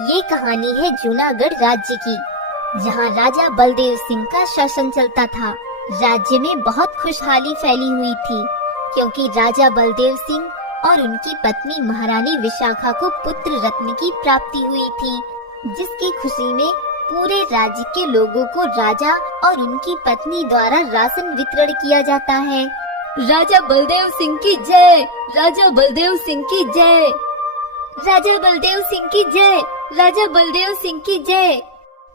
ये कहानी है जूनागढ़ राज्य की, जहाँ राजा बलदेव सिंह का शासन चलता था। राज्य में बहुत खुशहाली फैली हुई थी, क्योंकि राजा बलदेव सिंह और उनकी पत्नी महारानी विशाखा को पुत्र रत्न की प्राप्ति हुई थी, जिसकी खुशी में पूरे राज्य के लोगों को राजा और उनकी पत्नी द्वारा राशन वितरण किया जाता है। राजा बलदेव सिंह की जय, राजा बलदेव सिंह की जय, राजा बलदेव सिंह की जय, राजा बलदेव सिंह की जय।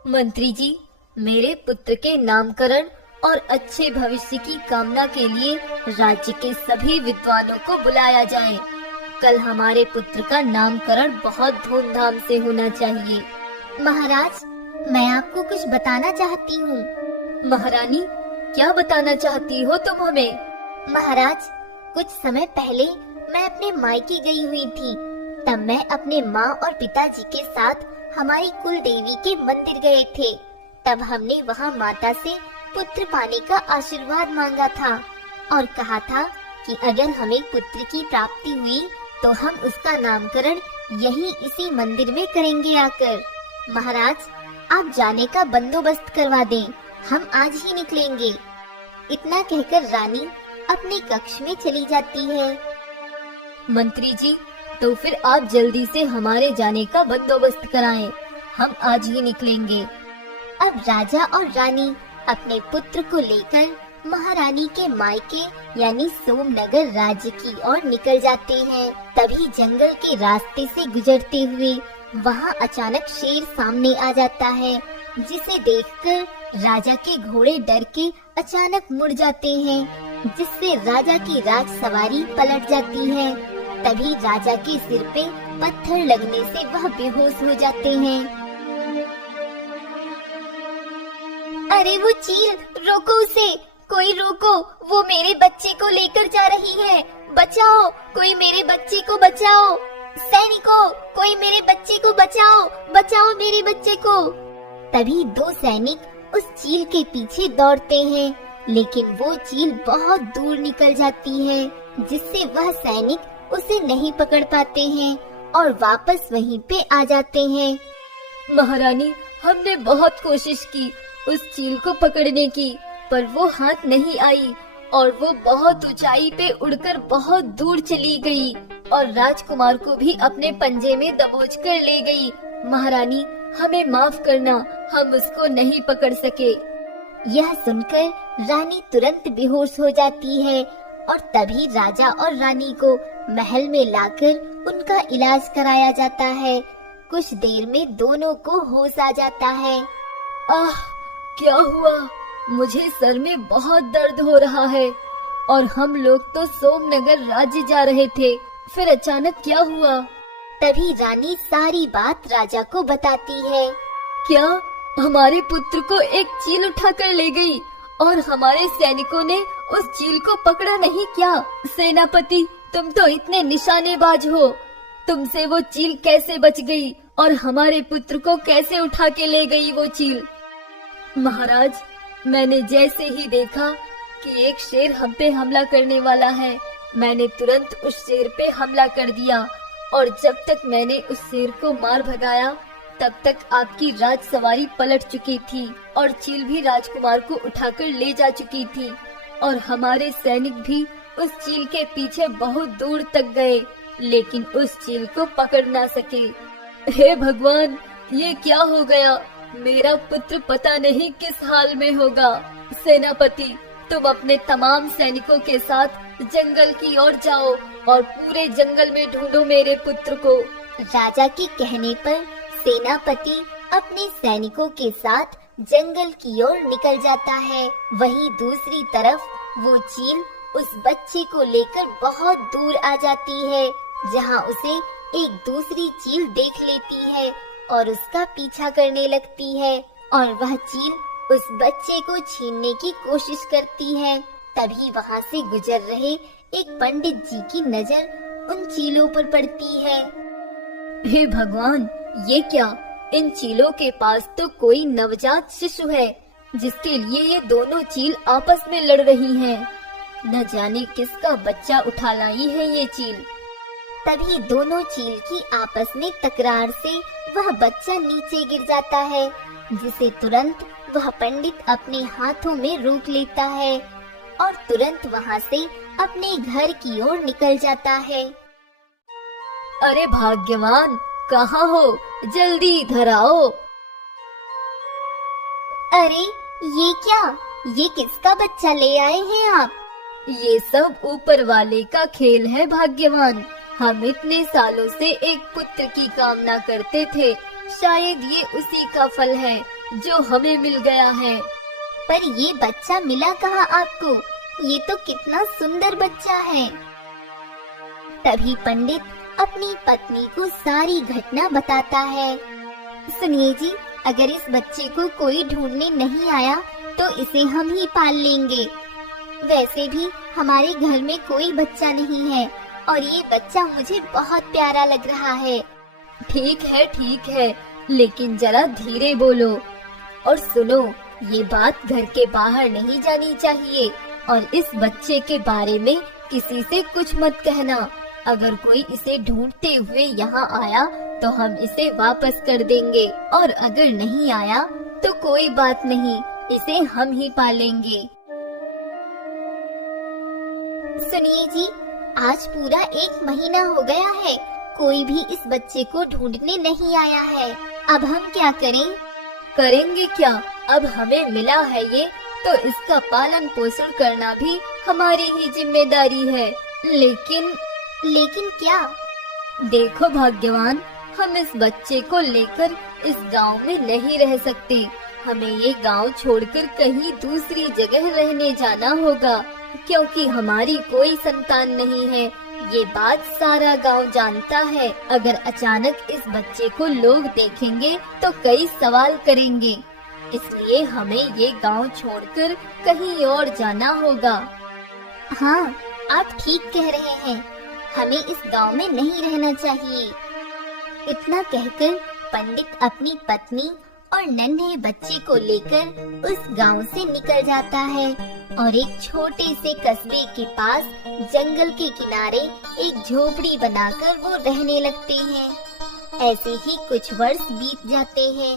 मंत्री जी, मेरे पुत्र के नामकरण और अच्छे भविष्य की कामना के लिए राज्य के सभी विद्वानों को बुलाया जाए। कल हमारे पुत्र का नामकरण बहुत धूमधाम से होना चाहिए। महाराज, मैं आपको कुछ बताना चाहती हूँ। महारानी, क्या बताना चाहती हो तुम हमें? महाराज, कुछ समय पहले मैं अपने मायके गई हुई थी। तब मैं अपने माँ और पिताजी के साथ हमारी कुल देवी के मंदिर गए थे। तब हमने वहाँ माता से पुत्र पाने का आशीर्वाद मांगा था और कहा था कि अगर हमें पुत्र की प्राप्ति हुई तो हम उसका नामकरण यहीं इसी मंदिर में करेंगे आकर। महाराज, आप जाने का बंदोबस्त करवा दें, हम आज ही निकलेंगे। इतना कहकर रानी अपने कक्ष में चली जाती है। मंत्री जी, तो फिर आप जल्दी से हमारे जाने का बंदोबस्त कराएं, हम आज ही निकलेंगे। अब राजा और रानी अपने पुत्र को लेकर महारानी के मायके यानी सोमनगर राज्य की ओर निकल जाते हैं। तभी जंगल के रास्ते से गुजरते हुए वहाँ अचानक शेर सामने आ जाता है, जिसे देखकर राजा के घोड़े डर के अचानक मुड़ जाते हैं, जिससे राजा की राजसवारी पलट जाती है। तभी राजा के सिर पे पत्थर लगने से वह बेहोश हो जाते हैं। अरे वो चील, रोको उसे, कोई रोको, वो मेरे बच्चे को लेकर जा रही है, बचाओ, कोई मेरे बच्चे को बचाओ। सैनिकों, कोई मेरे बच्चे को बचाओ, बचाओ मेरे बच्चे को। तभी दो सैनिक उस चील के पीछे दौड़ते हैं, लेकिन वो चील बहुत दूर निकल जाती है, जिससे वह सैनिक उसे नहीं पकड़ पाते हैं और वापस वहीं पे आ जाते हैं। महारानी, हमने बहुत कोशिश की उस चील को पकड़ने की, पर वो हाथ नहीं आई और वो बहुत ऊंचाई पे उड़कर बहुत दूर चली गई और राजकुमार को भी अपने पंजे में दबोच कर ले गई। महारानी, हमें माफ करना, हम उसको नहीं पकड़ सके। यह सुनकर रानी तुरंत बेहोश हो जाती है और तभी राजा और रानी को महल में लाकर उनका इलाज कराया जाता है। कुछ देर में दोनों को होश आ जाता है। आह, क्या हुआ? मुझे सर में बहुत दर्द हो रहा है और हम लोग तो सोमनगर राज्य जा रहे थे, फिर अचानक क्या हुआ? तभी रानी सारी बात राजा को बताती है। क्या हमारे पुत्र को एक चील उठाकर ले गई और हमारे सैनिकों ने उस चील को पकड़ा नहीं क्या? सेनापति, तुम तो इतने निशानेबाज हो, तुमसे वो चील कैसे बच गई और हमारे पुत्र को कैसे उठा के ले गई वो चील? महाराज, मैंने जैसे ही देखा कि एक शेर हम पे हमला करने वाला है, मैंने तुरंत उस शेर पे हमला कर दिया और जब तक मैंने उस शेर को मार भगाया तब तक आपकी राजसवारी पलट चुकी थी और चील भी राजकुमार को उठाकर ले जा चुकी थी और हमारे सैनिक भी उस चील के पीछे बहुत दूर तक गए, लेकिन उस चील को पकड़ ना सके। हे भगवान, ये क्या हो गया? मेरा पुत्र पता नहीं किस हाल में होगा। सेनापति, तुम अपने तमाम सैनिकों के साथ जंगल की ओर जाओ और पूरे जंगल में ढूंढो मेरे पुत्र को। राजा के कहने पर सेनापति अपने सैनिकों के साथ जंगल की ओर निकल जाता है। वहीं दूसरी तरफ वो चील उस बच्चे को लेकर बहुत दूर आ जाती है, जहां उसे एक दूसरी चील देख लेती है और उसका पीछा करने लगती है और वह चील उस बच्चे को छीनने की कोशिश करती है। तभी वहां से गुजर रहे एक पंडित जी की नजर उन चीलों पर पड़ती है। हे भगवान, ये क्या? इन चीलों के पास तो कोई नवजात शिशु है, जिसके लिए ये दोनों चील आपस में लड़ रही हैं। न जाने किसका बच्चा उठा लाई है ये चील। तभी दोनों चील की आपस में तकरार से वह बच्चा नीचे गिर जाता है, जिसे तुरंत वह पंडित अपने हाथों में रोक लेता है और तुरंत वहाँ से अपने घर की ओर निकल जाता है। अरे भाग्यवान, कहाँ हो? जल्दी इधर आओ। अरे ये क्या? ये किसका बच्चा ले आए हैं आप? ये सब ऊपर वाले का खेल है भाग्यवान। हम इतने सालों से एक पुत्र की कामना करते थे, शायद ये उसी का फल है जो हमें मिल गया है। पर ये बच्चा मिला कहाँ आपको? ये तो कितना सुंदर बच्चा है। तभी पंडित अपनी पत्नी को सारी घटना बताता है। सुनिए जी, अगर इस बच्चे को कोई ढूंढने नहीं आया तो इसे हम ही पाल लेंगे। वैसे भी हमारे घर में कोई बच्चा नहीं है और ये बच्चा मुझे बहुत प्यारा लग रहा है। ठीक है, लेकिन जरा धीरे बोलो और सुनो, ये बात घर के बाहर नहीं जानी चाहिए और इस बच्चे के बारे में किसी से कुछ मत कहना। अगर कोई इसे ढूंढते हुए यहाँ आया तो हम इसे वापस कर देंगे और अगर नहीं आया तो कोई बात नहीं, इसे हम ही पालेंगे। सुनिए जी, आज पूरा 1 महीना हो गया है, कोई भी इस बच्चे को ढूंढने नहीं आया है। अब हम क्या करें? करेंगे क्या? अब हमें मिला है ये, तो इसका पालन पोषण करना भी हमारी ही जिम्मेदारी है। लेकिन क्या? देखो भाग्यवान, हम इस बच्चे को लेकर इस गांव में नहीं रह सकते। हमें ये गांव छोड़कर कहीं दूसरी जगह रहने जाना होगा, क्योंकि हमारी कोई संतान नहीं है। ये बात सारा गांव जानता है। अगर अचानक इस बच्चे को लोग देखेंगे तो कई सवाल करेंगे, इसलिए हमें ये गांव छोड़कर कहीं और जाना होगा। हाँ, आप ठीक कह रहे हैं, हमें इस गांव में नहीं रहना चाहिए। इतना कहकर पंडित अपनी पत्नी और नन्हे बच्चे को लेकर उस गांव से निकल जाता है और एक छोटे से कस्बे के पास जंगल के किनारे एक झोपड़ी बनाकर वो रहने लगते हैं। ऐसे ही कुछ वर्ष बीत जाते हैं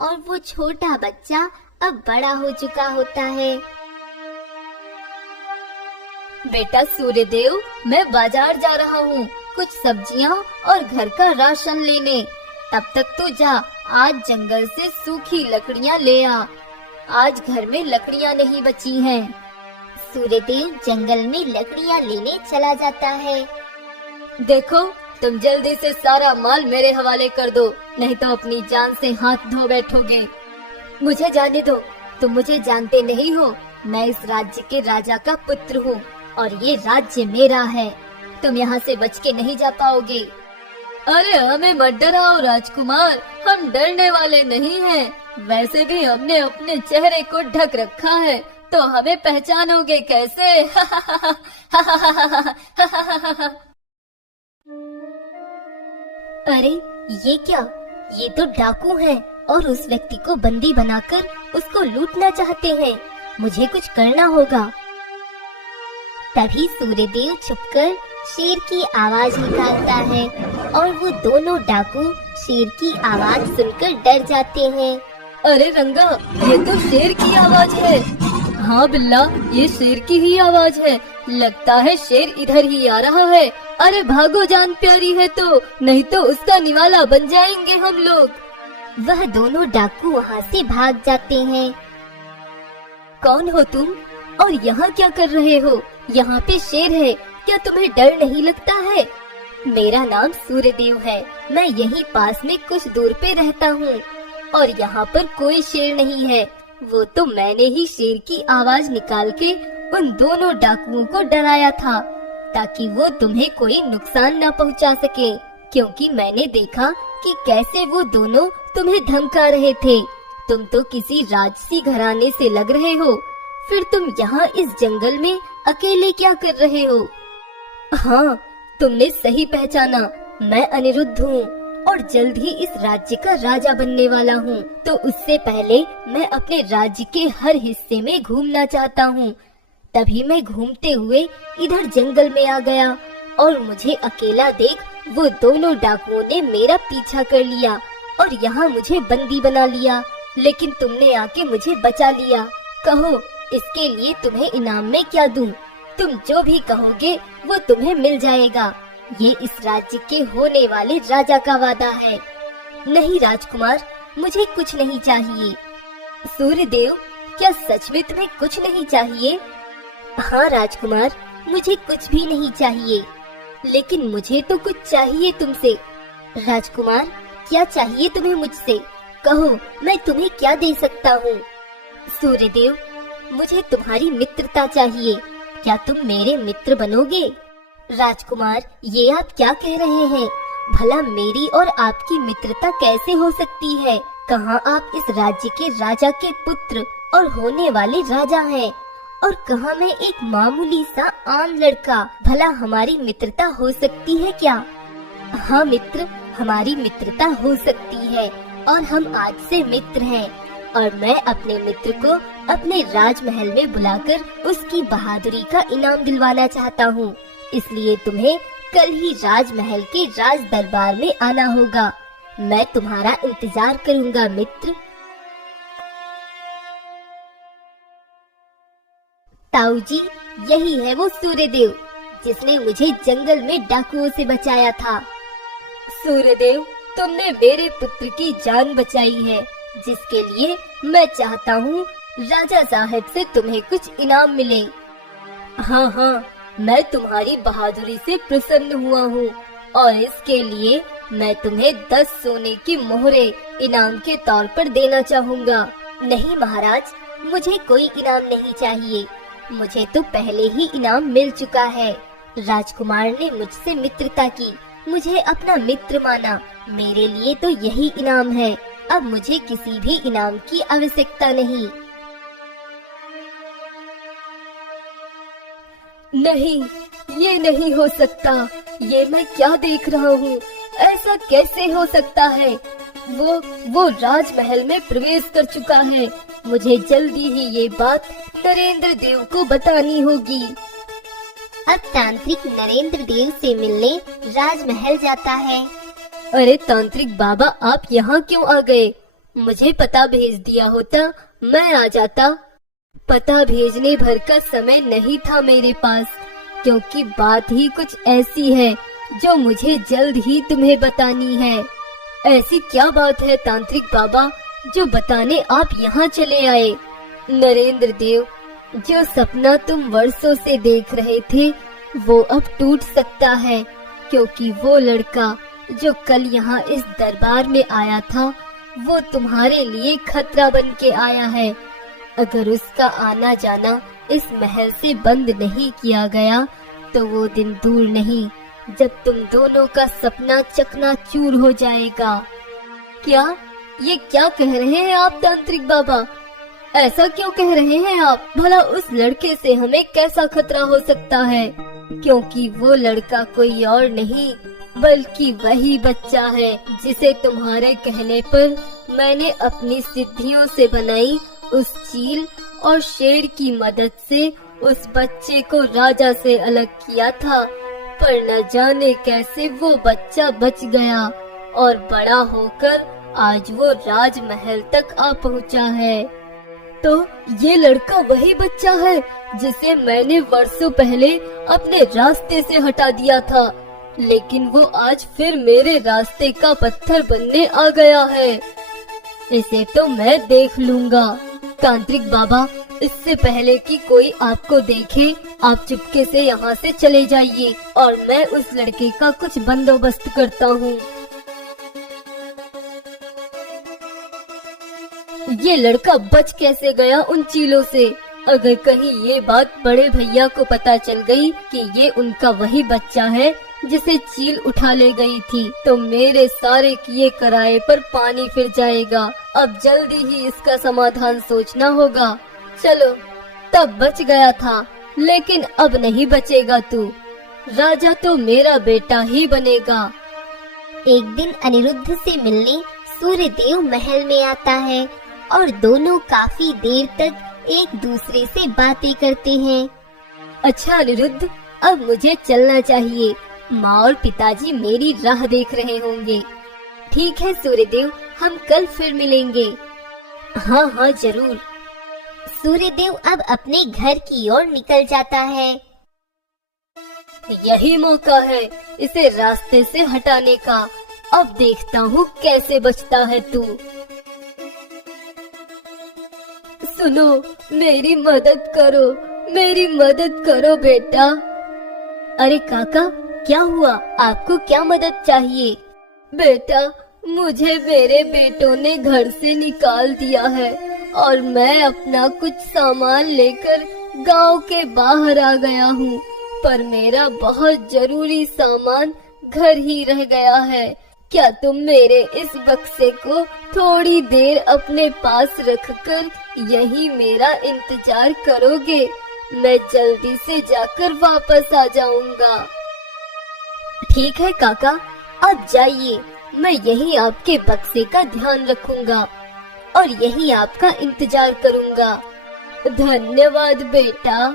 और वो छोटा बच्चा अब बड़ा हो चुका होता है। बेटा सूर्यदेव, मैं बाजार जा रहा हूँ कुछ सब्जियाँ और घर का राशन लेने। तब तक तू जा, आज जंगल से सूखी लकड़ियाँ ले आ। आज घर में लकड़ियाँ नहीं बची हैं। सूर्यदेव जंगल में लकड़ियाँ लेने चला जाता है। देखो, तुम जल्दी से सारा माल मेरे हवाले कर दो, नहीं तो अपनी जान से हाथ धो बैठोगे। मुझे जाने दो, तुम मुझे जानते नहीं हो। मैं इस राज्य के राजा का पुत्र हूँ और ये राज्य मेरा है। तुम यहाँ से बच के नहीं जा पाओगे। अरे हमें मत डराओ राजकुमार, हम डरने वाले नहीं हैं। वैसे भी हमने अपने चेहरे को ढक रखा है, तो हमें पहचानोगे कैसे? अरे ये क्या? ये तो डाकू हैं और उस व्यक्ति को बंदी बनाकर उसको लूटना चाहते हैं। मुझे कुछ करना होगा। तभी सूर्यदेव छुपकर शेर की आवाज निकालता है और वो दोनों डाकू शेर की आवाज सुनकर डर जाते हैं। अरे रंगा, ये तो शेर की आवाज है। हाँ बिल्ला, ये शेर की ही आवाज है। लगता है शेर इधर ही आ रहा है। अरे भागो, जान प्यारी है तो, नहीं तो उसका निवाला बन जाएंगे हम लोग। वह दोनों डाकू वहाँ से भाग जाते हैं। कौन हो तुम और यहाँ क्या कर रहे हो? यहाँ पे शेर है, क्या तुम्हें डर नहीं लगता है? मेरा नाम सूर्यदेव है, मैं यहीं पास में कुछ दूर पे रहता हूँ और यहाँ पर कोई शेर नहीं है। वो तो मैंने ही शेर की आवाज निकाल के उन दोनों डाकुओं को डराया था, ताकि वो तुम्हें कोई नुकसान न पहुँचा सके, क्योंकि मैंने देखा कि कैसे वो दोनों तुम्हें धमका रहे थे। तुम तो किसी राजसी घराने से लग रहे हो, फिर तुम यहाँ इस जंगल में अकेले क्या कर रहे हो? हाँ, तुमने सही पहचाना, मैं अनिरुद्ध हूँ और जल्द ही इस राज्य का राजा बनने वाला हूँ। तो उससे पहले मैं अपने राज्य के हर हिस्से में घूमना चाहता हूँ। तभी मैं घूमते हुए इधर जंगल में आ गया और मुझे अकेला देख वो दोनों डाकुओं ने मेरा पीछा कर लिया और यहाँ मुझे बंदी बना लिया, लेकिन तुमने आके मुझे बचा लिया। कहो, इसके लिए तुम्हें इनाम में क्या दूं? तुम जो भी कहोगे वो तुम्हें मिल जाएगा। ये इस राज्य के होने वाले राजा का वादा है। नहीं राजकुमार, मुझे कुछ नहीं चाहिए। सूर्यदेव, क्या सच में तुम्हें कुछ नहीं चाहिए? हाँ राजकुमार, मुझे कुछ भी नहीं चाहिए, लेकिन मुझे तो कुछ चाहिए तुमसे। राजकुमार, क्या चाहिए तुम्हें मुझसे? कहो, मैं तुम्हें क्या दे सकता हूँ? सूर्यदेव, मुझे तुम्हारी मित्रता चाहिए। क्या तुम मेरे मित्र बनोगे? राजकुमार, ये आप क्या कह रहे हैं? भला मेरी और आपकी मित्रता कैसे हो सकती है? कहाँ आप इस राज्य के राजा के पुत्र और होने वाले राजा हैं, और कहाँ मैं एक मामूली सा आम लड़का। भला हमारी मित्रता हो सकती है क्या? हाँ मित्र, हमारी मित्रता हो सकती है और हम आज से मित्र हैं। और मैं अपने मित्र को अपने राजमहल में बुलाकर उसकी बहादुरी का इनाम दिलवाना चाहता हूँ। इसलिए तुम्हें कल ही राजमहल के राज दरबार में आना होगा। मैं तुम्हारा इंतजार करूँगा मित्र। ताऊ जी, यही है वो सूर्यदेव जिसने मुझे जंगल में डाकुओं से बचाया था। सूर्यदेव, तुमने मेरे पुत्र की जान बचाई है, जिसके लिए मैं चाहता हूँ राजा साहब से तुम्हें कुछ इनाम मिले। हाँ हाँ, मैं तुम्हारी बहादुरी से प्रसन्न हुआ हूँ और इसके लिए मैं तुम्हें 10 सोने की मोहरें इनाम के तौर पर देना चाहूँगा। नहीं महाराज, मुझे कोई इनाम नहीं चाहिए। मुझे तो पहले ही इनाम मिल चुका है। राजकुमार ने मुझसे मित्रता की, मुझे अपना मित्र माना। मेरे लिए तो यही इनाम है। अब मुझे किसी भी इनाम की आवश्यकता नहीं। नहीं, ये नहीं हो सकता। ये मैं क्या देख रहा हूँ? ऐसा कैसे हो सकता है? वो राजमहल में प्रवेश कर चुका है। मुझे जल्दी ही ये बात नरेंद्र देव को बतानी होगी। अब तांत्रिक नरेंद्र देव से मिलने राजमहल जाता है। अरे तांत्रिक बाबा, आप यहाँ क्यों आ गए? मुझे पता भेज दिया होता, मैं आ जाता। पता भेजने भर का समय नहीं था मेरे पास, क्योंकि बात ही कुछ ऐसी है जो मुझे जल्द ही तुम्हें बतानी है। ऐसी क्या बात है तांत्रिक बाबा जो बताने आप यहाँ चले आए? नरेंद्र देव, जो सपना तुम वर्षों से देख रहे थे वो अब टूट सकता है, क्योंकि वो लड़का जो कल यहाँ इस दरबार में आया था वो तुम्हारे लिए खतरा बन के आया है। अगर उसका आना जाना इस महल से बंद नहीं किया गया तो वो दिन दूर नहीं जब तुम दोनों का सपना चकनाचूर हो जाएगा। क्या? ये क्या कह रहे हैं आप तांत्रिक बाबा? ऐसा क्यों कह रहे हैं आप? भला उस लड़के से हमें कैसा खतरा हो सकता है? क्योंकि वो लड़का कोई और नहीं बल्कि वही बच्चा है जिसे तुम्हारे कहने पर मैंने अपनी सिद्धियों से बनाई उस चील और शेर की मदद से उस बच्चे को राजा से अलग किया था। पर न जाने कैसे वो बच्चा बच गया और बड़ा होकर आज वो राजमहल तक आ पहुंचा है। तो ये लड़का वही बच्चा है जिसे मैंने वर्षों पहले अपने रास्ते से हटा दिया था, लेकिन वो आज फिर मेरे रास्ते का पत्थर बनने आ गया है। इसे तो मैं देख लूंगा। तांत्रिक बाबा, इससे पहले कि कोई आपको देखे, आप चुपके से यहाँ से चले जाइए और मैं उस लड़के का कुछ बंदोबस्त करता हूँ। ये लड़का बच कैसे गया उन चीलों से? अगर कहीं ये बात बड़े भैया को पता चल गई कि ये उनका वही बच्चा है जिसे चील उठा ले गई थी, तो मेरे सारे किए कराए पर पानी फिर जाएगा। अब जल्दी ही इसका समाधान सोचना होगा। चलो, तब बच गया था, लेकिन अब नहीं बचेगा तू। राजा तो मेरा बेटा ही बनेगा। एक दिन अनिरुद्ध से मिलने सूर्यदेव महल में आता है और दोनों काफी देर तक एक दूसरे से बातें करते हैं। अच्छा अनिरुद्ध, अब मुझे चलना चाहिए। माँ और पिताजी मेरी राह देख रहे होंगे। ठीक है सूर्यदेव, हम कल फिर मिलेंगे। हाँ हाँ जरूर। सूर्यदेव अब अपने घर की ओर निकल जाता है। यही मौका है इसे रास्ते से हटाने का। अब देखता हूँ कैसे बचता है तू। सुनो, मेरी मदद करो बेटा। अरे काका, क्या हुआ? आपको क्या मदद चाहिए? बेटा, मुझे मेरे बेटों ने घर से निकाल दिया है और मैं अपना कुछ सामान लेकर गांव के बाहर आ गया हूँ, पर मेरा बहुत जरूरी सामान घर ही रह गया है। क्या तुम मेरे इस बक्से को थोड़ी देर अपने पास रखकर यही मेरा इंतजार करोगे? मैं जल्दी से जाकर वापस आ जाऊंगा। ठीक है काका, अब जाइए। मैं यही आपके बक्से का ध्यान रखूंगा और यही आपका इंतजार करूंगा। धन्यवाद बेटा।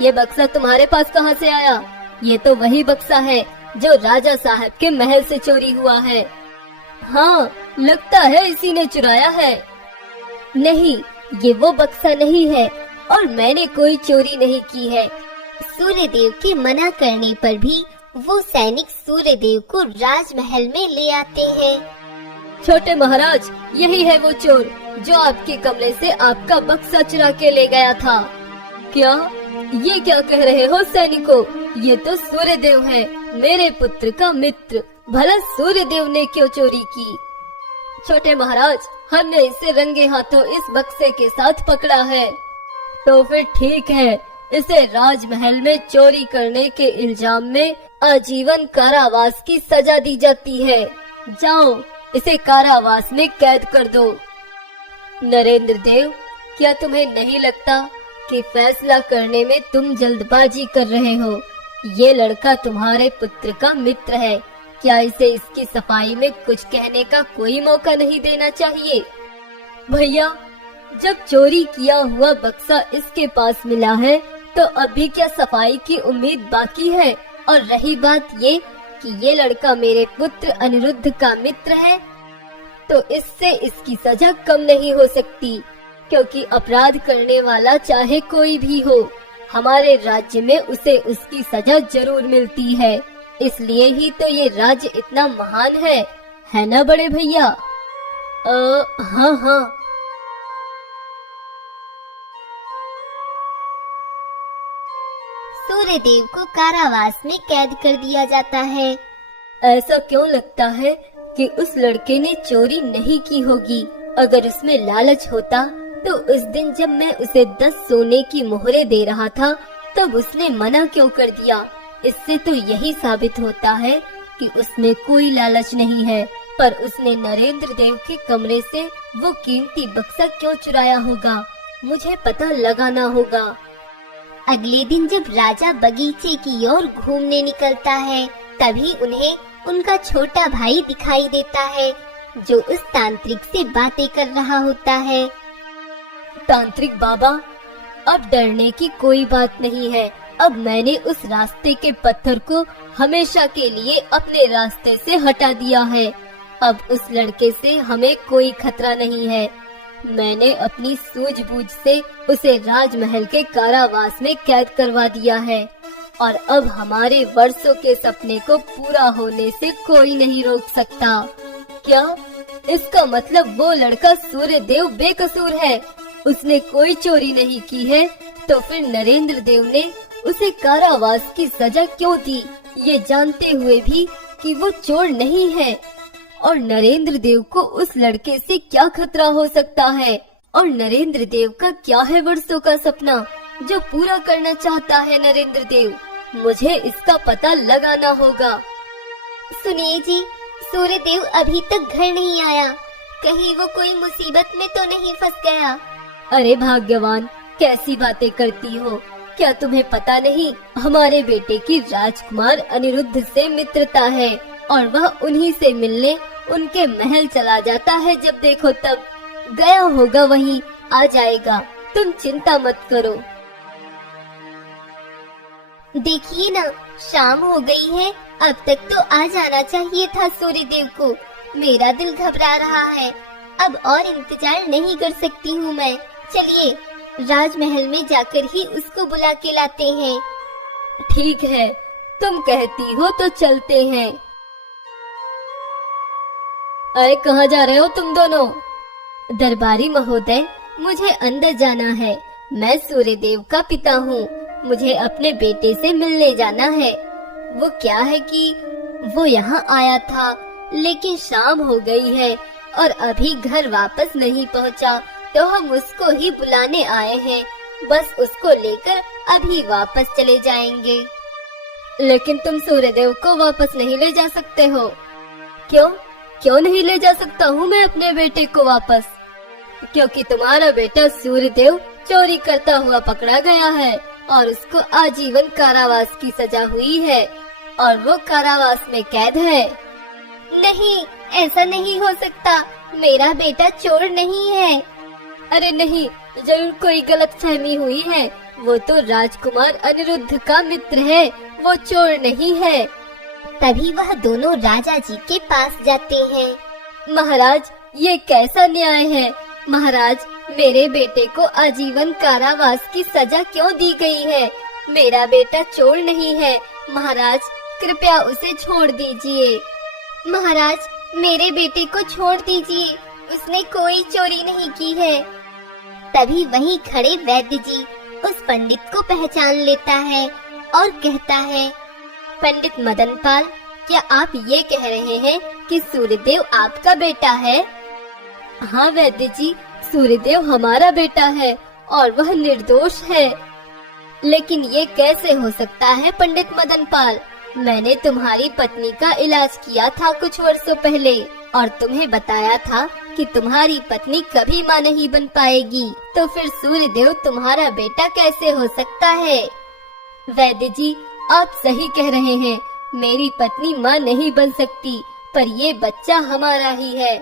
ये बक्सा तुम्हारे पास कहाँ से आया? ये तो वही बक्सा है जो राजा साहब के महल से चोरी हुआ है। हाँ, लगता है इसी ने चुराया है। नहीं, ये वो बक्सा नहीं है और मैंने कोई चोरी नहीं की है। सूर्यदेव के मना करने पर भी वो सैनिक सूर्यदेव को राजमहल में ले आते हैं। छोटे महाराज, यही है वो चोर जो आपके कमरे से आपका बक्सा चुरा के ले गया था। क्या? ये क्या कह रहे हो सैनिकों? ये तो सूर्यदेव है, मेरे पुत्र का मित्र। भला सूर्यदेव ने क्यों चोरी की? छोटे महाराज, हमने इसे रंगे हाथों इस बक्से के साथ पकड़ा है। तो फिर ठीक है, इसे राजमहल में चोरी करने के इल्जाम में आजीवन कारावास की सजा दी जाती है। जाओ, इसे कारावास में कैद कर दो। नरेंद्र देव, क्या तुम्हें नहीं लगता कि फैसला करने में तुम जल्दबाजी कर रहे हो? ये लड़का तुम्हारे पुत्र का मित्र है, क्या इसे इसकी सफाई में कुछ कहने का कोई मौका नहीं देना चाहिए? भैया, जब चोरी किया हुआ बक्सा इसके पास मिला है तो अभी क्या सफाई की उम्मीद बाकी है? और रही बात ये कि ये लड़का मेरे पुत्र अनिरुद्ध का मित्र है, तो इससे इसकी सजा कम नहीं हो सकती, क्योंकि अपराध करने वाला चाहे कोई भी हो, हमारे राज्य में उसे उसकी सजा जरूर मिलती है। इसलिए ही तो ये राज्य इतना महान है ना बड़े भैया? हाँ हाँ। सूर्यदेव को कारावास में कैद कर दिया जाता है। ऐसा क्यों लगता है कि उस लड़के ने चोरी नहीं की होगी? अगर उसमें लालच होता तो उस दिन जब मैं उसे 10 सोने की मोहरें दे रहा था तब उसने मना क्यों कर दिया? इससे तो यही साबित होता है कि उसमें कोई लालच नहीं है। पर उसने नरेंद्र देव के कमरे से वो कीमती बक्सा क्यों चुराया होगा? मुझे पता लगाना होगा। अगले दिन जब राजा बगीचे की ओर घूमने निकलता है, तभी उन्हें उनका छोटा भाई दिखाई देता है जो उस तांत्रिक से बातें कर रहा होता है। तांत्रिक बाबा, अब डरने की कोई बात नहीं है। अब मैंने उस रास्ते के पत्थर को हमेशा के लिए अपने रास्ते से हटा दिया है। अब उस लड़के से हमें कोई खतरा नहीं है। मैंने अपनी सूझबूझ से उसे राजमहल के कारावास में कैद करवा दिया है और अब हमारे वर्षों के सपने को पूरा होने से कोई नहीं रोक सकता। क्या? इसका मतलब वो लड़का सूर्यदेव बेकसूर है, उसने कोई चोरी नहीं की है। तो फिर नरेंद्र देव ने उसे कारावास की सजा क्यों दी, ये जानते हुए भी कि वो चोर नहीं है? और नरेंद्र देव को उस लड़के से क्या खतरा हो सकता है? और नरेंद्र देव का क्या है वर्षों का सपना जो पूरा करना चाहता है नरेंद्र देव? मुझे इसका पता लगाना होगा। सुनिए जी, सूर्यदेव अभी तक घर नहीं आया, कहीं वो कोई मुसीबत में तो नहीं फंस गया? अरे भाग्यवान, कैसी बातें करती हो? क्या तुम्हें पता नहीं, हमारे बेटे की राजकुमार अनिरुद्ध से मित्रता है और वह उन्हीं से मिलने उनके महल चला जाता है। जब देखो तब गया होगा, वहीं आ जाएगा। तुम चिंता मत करो। देखिए ना, शाम हो गई है। अब तक तो आ जाना चाहिए था सूर्य देव को। मेरा दिल घबरा रहा है। अब और इंतजार नहीं कर सकती हूँ मैं। चलिए राजमहल में जाकर ही उसको बुला के लाते हैं। ठीक है, तुम कहती हो तो चलते हैं। अरे कहाँ जा रहे हो तुम दोनों? दरबारी महोदय, मुझे अंदर जाना है। मैं सूर्यदेव का पिता हूँ। मुझे अपने बेटे से मिलने जाना है। वो क्या है कि वो यहाँ आया था, लेकिन शाम हो गई है और अभी घर वापस नहीं पहुँचा, तो हम उसको ही बुलाने आए हैं। बस उसको लेकर अभी वापस चले जाएंगे। लेकिन तुम सूर्यदेव को वापस नहीं ले जा सकते हो। क्यों नहीं ले जा सकता हूँ मैं अपने बेटे को वापस? क्योंकि तुम्हारा बेटा सूर्यदेव चोरी करता हुआ पकड़ा गया है और उसको आजीवन कारावास की सजा हुई है और वो कारावास में कैद है। नहीं, ऐसा नहीं हो सकता। मेरा बेटा चोर नहीं है। अरे नहीं, जरूर कोई गलतफहमी हुई है। वो तो राजकुमार अनिरुद्ध का मित्र है, वो चोर नहीं है। तभी वह दोनों राजा जी के पास जाते हैं। महाराज, ये कैसा न्याय है? महाराज, मेरे बेटे को आजीवन कारावास की सजा क्यों दी गई है? मेरा बेटा चोर नहीं है। महाराज, कृपया उसे छोड़ दीजिए। महाराज, मेरे बेटे को छोड़ दीजिए। उसने कोई चोरी नहीं की है। तभी वहीं खड़े वैद्य जी उस पंडित को पहचान लेता है और कहता है, पंडित मदनपाल, क्या आप ये कह रहे हैं कि सूर्यदेव आपका बेटा है? हाँ वैद्य जी, सूर्यदेव हमारा बेटा है और वह निर्दोष है। लेकिन ये कैसे हो सकता है पंडित मदनपाल? मैंने तुम्हारी पत्नी का इलाज किया था कुछ वर्षों पहले और तुम्हें बताया था कि तुम्हारी पत्नी कभी माँ नहीं बन पाएगी, तो फिर सूर्यदेव तुम्हारा बेटा कैसे हो सकता है? वैद्य जी, आप सही कह रहे हैं। मेरी पत्नी माँ नहीं बन सकती, पर ये बच्चा हमारा ही है।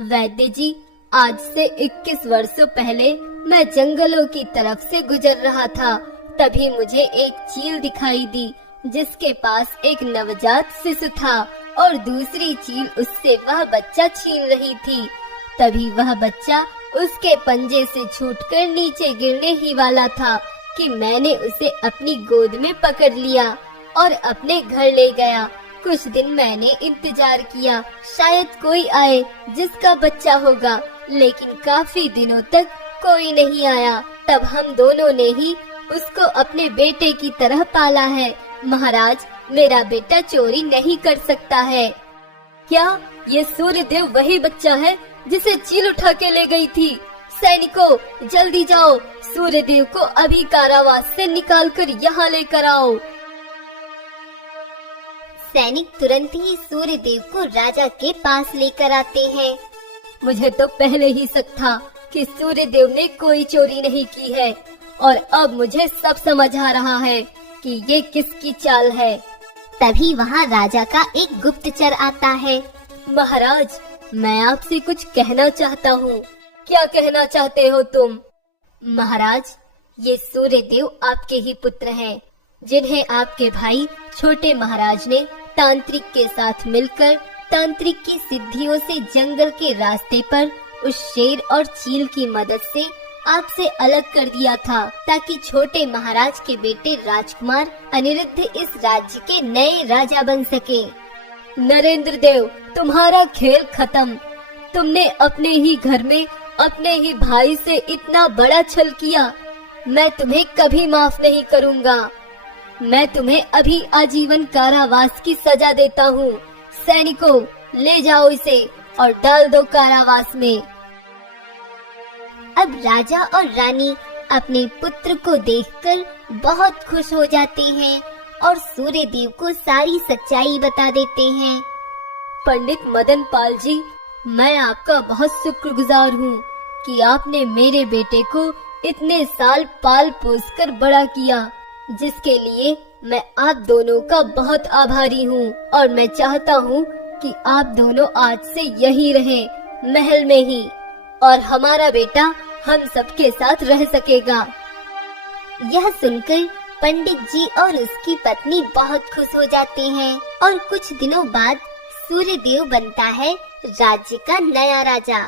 वैद्य जी, आज से 21 वर्षों पहले मैं जंगलों की तरफ से गुजर रहा था। तभी मुझे एक चील दिखाई दी जिसके पास एक नवजात शिशु था और दूसरी चील उससे वह बच्चा छीन रही थी। तभी वह बच्चा उसके पंजे से छूटकर नीचे गिरने ही वाला था कि मैंने उसे अपनी गोद में पकड़ लिया और अपने घर ले गया। कुछ दिन मैंने इंतजार किया, शायद कोई आए जिसका बच्चा होगा, लेकिन काफी दिनों तक कोई नहीं आया। तब हम दोनों ने ही उसको अपने बेटे की तरह पाला है। महाराज, मेरा बेटा चोरी नहीं कर सकता है। क्या ये सूर्यदेव वही बच्चा है जिसे चील उठा के ले गई थी? सैनिकों, जल्दी जाओ, सूर्यदेव को अभी कारावास से निकालकर यहाँ लेकर आओ। सैनिक तुरंत ही सूर्यदेव को राजा के पास लेकर आते हैं। मुझे तो पहले ही शक था कि सूर्यदेव ने कोई चोरी नहीं की है और अब मुझे सब समझ आ रहा है कि ये किसकी चाल है। तभी वहाँ राजा का एक गुप्तचर आता है। महाराज, मैं आपसे कुछ कहना चाहता हूँ। क्या कहना चाहते हो तुम? महाराज, ये सूर्यदेव आपके ही पुत्र हैं, जिन्हें आपके भाई छोटे महाराज ने तांत्रिक के साथ मिलकर तांत्रिक की सिद्धियों से जंगल के रास्ते पर उस शेर और चील की मदद से आपसे अलग कर दिया था, ताकि छोटे महाराज के बेटे राजकुमार अनिरुद्ध इस राज्य के नए राजा बन सके। नरेंद्र देव, तुम्हारा खेल खत्म। तुमने अपने ही घर में अपने ही भाई से इतना बड़ा छल किया। मैं तुम्हें कभी माफ नहीं करूँगा। मैं तुम्हें अभी आजीवन कारावास की सजा देता हूँ। सैनिकों, ले जाओ इसे और डाल दो कारावास में। अब राजा और रानी अपने पुत्र को देखकर बहुत खुश हो जाते हैं और सूर्यदेव को सारी सच्चाई बता देते हैं। पंडित मदनपाल जी, मैं आपका बहुत शुक्रगुजार हूँ कि आपने मेरे बेटे को इतने साल पाल पोस कर बड़ा किया, जिसके लिए मैं आप दोनों का बहुत आभारी हूँ। और मैं चाहता हूँ कि आप दोनों आज से यहीं रहें, महल में ही, और हमारा बेटा हम सबके साथ रह सकेगा। यह सुनकर पंडित जी और उसकी पत्नी बहुत खुश हो जाते हैं और कुछ दिनों बाद सूर्यदेव बनता है राज्य का नया राजा।